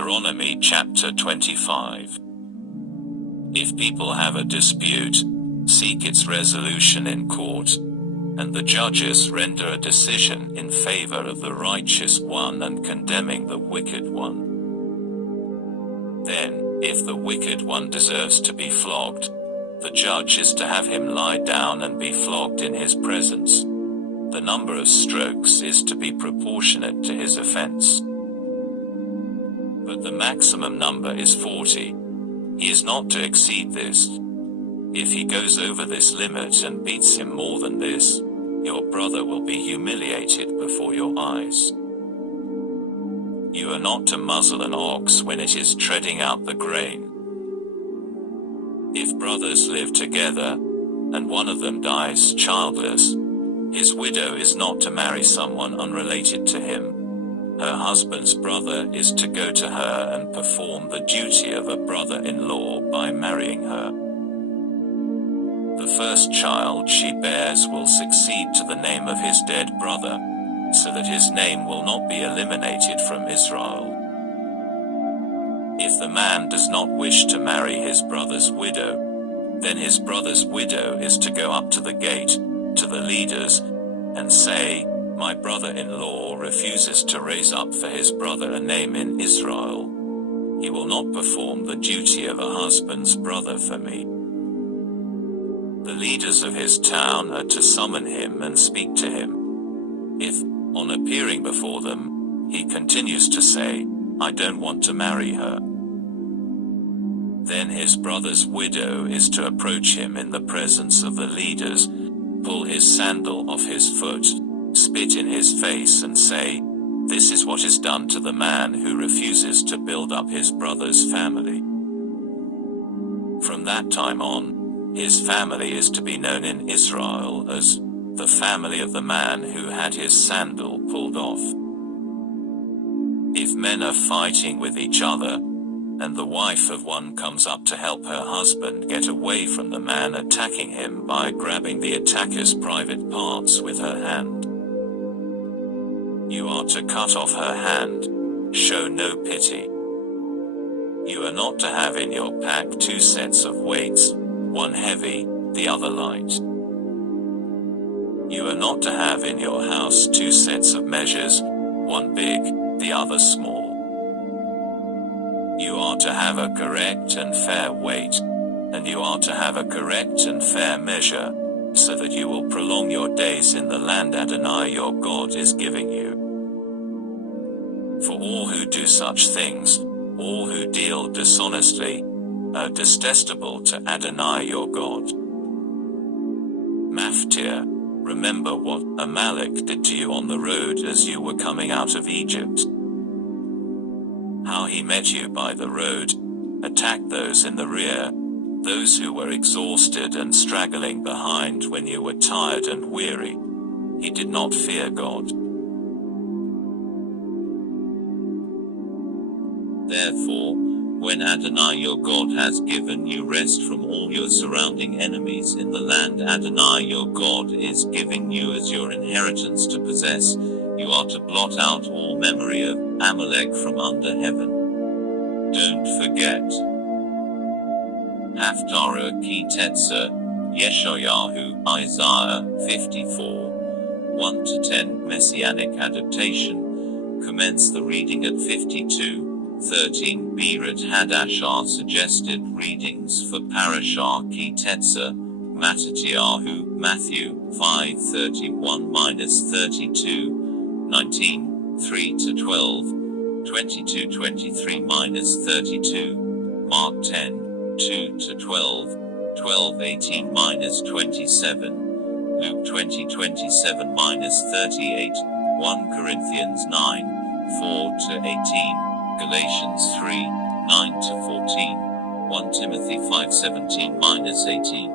Deuteronomy chapter 25. If people have a dispute, seek its resolution in court, and the judges render a decision in favor of the righteous one and condemning the wicked one. Then, if the wicked one deserves to be flogged, the judge is to have him lie down and be flogged in his presence. The number of strokes is to be proportionate to his offense. But the maximum number is 40. He is not to exceed this. If he goes over this limit and beats him more than this, your brother will be humiliated before your eyes. You are not to muzzle an ox when it is treading out the grain. If brothers live together, and one of them dies childless, his widow is not to marry someone unrelated to him. Her husband's brother is to go to her and perform the duty of a brother-in-law by marrying her. The first child she bears will succeed to the name of his dead brother, so that his name will not be eliminated from Israel. If the man does not wish to marry his brother's widow, then his brother's widow is to go up to the gate, to the leaders, and say, "My brother-in-law refuses to raise up for his brother a name in Israel. He will not perform the duty of a husband's brother for me." The leaders of his town are to summon him and speak to him. If, on appearing before them, he continues to say, "I don't want to marry her," then his brother's widow is to approach him in the presence of the leaders, pull his sandal off his foot, spit in his face and say, "This is what is done to the man who refuses to build up his brother's family." From that time on, his family is to be known in Israel as the family of the man who had his sandal pulled off. If men are fighting with each other, and the wife of one comes up to help her husband get away from the man attacking him by grabbing the attacker's private parts with her hand, you are to cut off her hand, show no pity. You are not to have in your pack 2 sets of weights, one heavy, the other light. You are not to have in your house 2 sets of measures, one big, the other small. You are to have a correct and fair weight, and you are to have a correct and fair measure, so that you will prolong your days in the land Adonai your God is giving you. For all who do such things, all who deal dishonestly, are detestable to Adonai your God. Maftir, remember what Amalek did to you on the road as you were coming out of Egypt. How he met you by the road, attacked those in the rear, those who were exhausted and straggling behind when you were tired and weary. He did not fear God. Therefore, when Adonai your God has given you rest from all your surrounding enemies in the land Adonai your God is giving you as your inheritance to possess, you are to blot out all memory of Amalek from under heaven. Don't forget. Haftarah ki Tetzer, Yeshayahu, Isaiah 54, 1-10 Messianic adaptation. Commence the reading at 52:13. Berat Hadashah suggested readings for Parashah ki Tetzer, Mattatyahu, Matthew 5:31-32, 19:3-12, 22:23-32, Mark 10:2-12, 12:18-27, Luke 20:27-38, 1 Corinthians 9:4-18, Galatians 3:9-14, 1 Timothy 5:17-18.